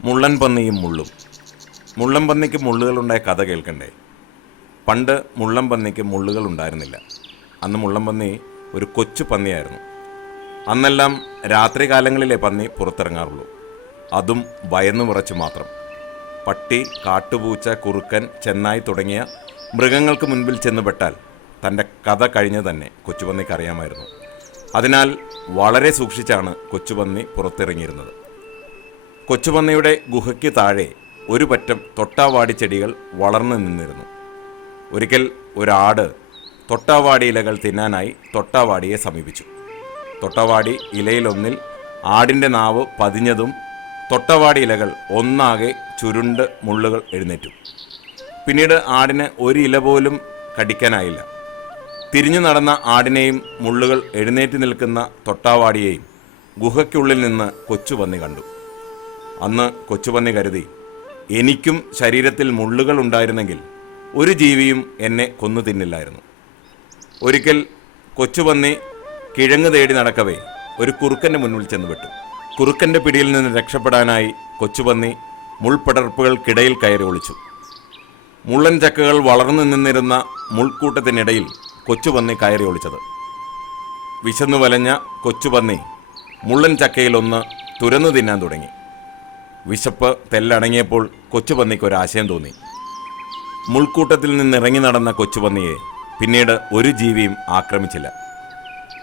മുള്ളൻ പന്നിയും മുള്ളും. മുള്ളൻ പന്നിക്ക് മുള്ളുകളുണ്ടായ കഥ കേൾക്കണ്ടേ? പണ്ട് മുള്ളൻ പന്നിക്ക് മുള്ളുകൾ ഉണ്ടായിരുന്നില്ല. അന്ന് മുള്ളൻ പന്നി ഒരു കൊച്ചു പന്നിയായിരുന്നു. അന്നെല്ലാം രാത്രി കാലങ്ങളിലേ പന്നി പുറത്തിറങ്ങാറുള്ളൂ. അതും ഭയന്നു വിറച്ചു മാത്രം. പട്ടി, കാട്ടുപൂച്ച, കുറുക്കൻ, ചെന്നായി തുടങ്ങിയ മൃഗങ്ങൾക്ക് മുൻപിൽ ചെന്നുപെട്ടാൽ തൻ്റെ കഥ കഴിഞ്ഞ് തന്നെ കൊച്ചുപന്നിക്ക് അറിയാമായിരുന്നു. അതിനാൽ വളരെ സൂക്ഷിച്ചാണ് കൊച്ചുപന്നി പുറത്തിറങ്ങിയിരുന്നത്. കൊച്ചുപന്നിയുടെ ഗുഹയ്ക്ക് താഴെ ഒരു പറ്റം തൊട്ടാവാടി ചെടികൾ വളർന്നു നിന്നിരുന്നു. ഒരിക്കൽ ഒരാട് തൊട്ടാവാടി ഇലകൾ തിന്നാനായി തൊട്ടാവാടിയെ സമീപിച്ചു. തൊട്ടാവാടി ഇലയിലൊന്നിൽ ആടിൻ്റെ നാവ് പതിഞ്ഞതും തൊട്ടാവാടി ഇലകൾ ഒന്നാകെ ചുരുണ്ട് മുള്ളുകൾ എഴുന്നേറ്റു. പിന്നീട് ആടിന് ഒരു ഇല പോലും കടിക്കാനായില്ല. തിരിഞ്ഞു നടന്ന ആടിനെയും മുള്ളുകൾ എഴുന്നേറ്റ് നിൽക്കുന്ന തൊട്ടാവാടിയെയും ഗുഹയ്ക്കുള്ളിൽ നിന്ന് കൊച്ചുപന്നി കണ്ടു. അന്ന് കൊച്ചുപന്നി കരുതി, എനിക്കും ശരീരത്തിൽ മുള്ളുകൾ ഉണ്ടായിരുന്നെങ്കിൽ ഒരു ജീവിയും എന്നെ കൊന്നു തിന്നില്ലായിരുന്നു. ഒരിക്കൽ കൊച്ചുപന്നി കിഴങ്ങ് തേടി നടക്കവേ ഒരു കുറുക്കൻ്റെ മുന്നിൽ ചെന്നുപെട്ടു. കുറുക്കൻ്റെ പിടിയിൽ നിന്ന് രക്ഷപ്പെടാനായി കൊച്ചുപന്നി മുൾപടർപ്പുകൾക്കിടയിൽ കയറി ഒളിച്ചു. മുള്ളൻ ചക്കകൾ വളർന്നു നിന്നിരുന്ന മുൾക്കൂട്ടത്തിനിടയിൽ കൊച്ചുപന്നി കയറി ഒളിച്ചത്. വിശന്നു വലഞ്ഞ കൊച്ചുപന്നി മുള്ളൻ ചക്കയിലൊന്ന് തുരന്നു തിന്നാൻ തുടങ്ങി. വിശപ്പ് തെല്ലടങ്ങിയപ്പോൾ കൊച്ചുപന്നിക്കൊരാശയം തോന്നി. മുൾക്കൂട്ടത്തിൽ നിന്നിറങ്ങി നടന്ന കൊച്ചുപന്നിയെ പിന്നീട് ഒരു ജീവിയും ആക്രമിച്ചില്ല.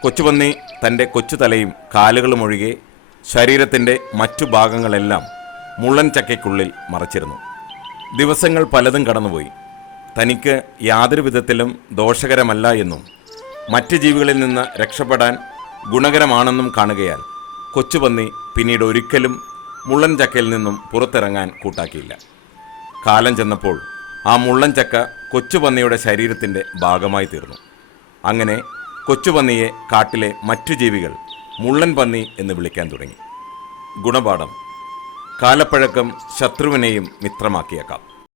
കൊച്ചുപന്നി തൻ്റെ കൊച്ചു തലയും കാലുകളും ഒഴികെ ശരീരത്തിൻ്റെ മറ്റു ഭാഗങ്ങളെല്ലാം മുള്ളൻ ചക്കയ്ക്കുള്ളിൽ മറച്ചിരുന്നു. ദിവസങ്ങൾ പലതും കടന്നുപോയി. തനിക്ക് യാതൊരു വിധത്തിലും ദോഷകരമല്ല എന്നും മറ്റ് ജീവികളിൽ നിന്ന് രക്ഷപ്പെടാൻ ഗുണകരമാണെന്നും കാണുകയാൽ കൊച്ചുപന്നി പിന്നീട് ഒരിക്കലും മുള്ളൻ ചക്കയിൽ നിന്നും പുറത്തിറങ്ങാൻ കൂട്ടാക്കിയില്ല. കാലം ചെന്നപ്പോൾ ആ മുള്ളൻ ചക്ക കൊച്ചുപന്നിയുടെ ശരീരത്തിൻ്റെ ഭാഗമായി തീർന്നു. അങ്ങനെ കൊച്ചുപന്നിയെ കാട്ടിലെ മറ്റു ജീവികൾ മുള്ളൻ പന്നി എന്ന് വിളിക്കാൻ തുടങ്ങി. ഗുണപാഠം: കാലപ്പഴക്കം ശത്രുവിനെയും മിത്രമാക്കിയേക്കാം.